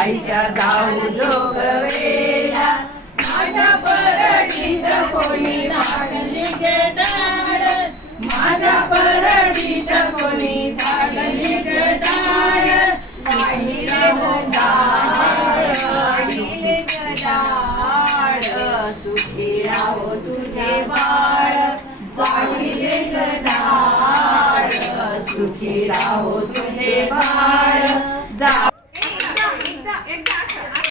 आईच्या जाऊ जोगवेला माझ्या परडीत कोणी धाडली गे डाळ माझ्या परडीत कोणी धाडली गे डाळ वाहिले गदाळ सुखी राहो तुझे बाळ वाहिले गदाळ सुखी राहो तुझे बाळ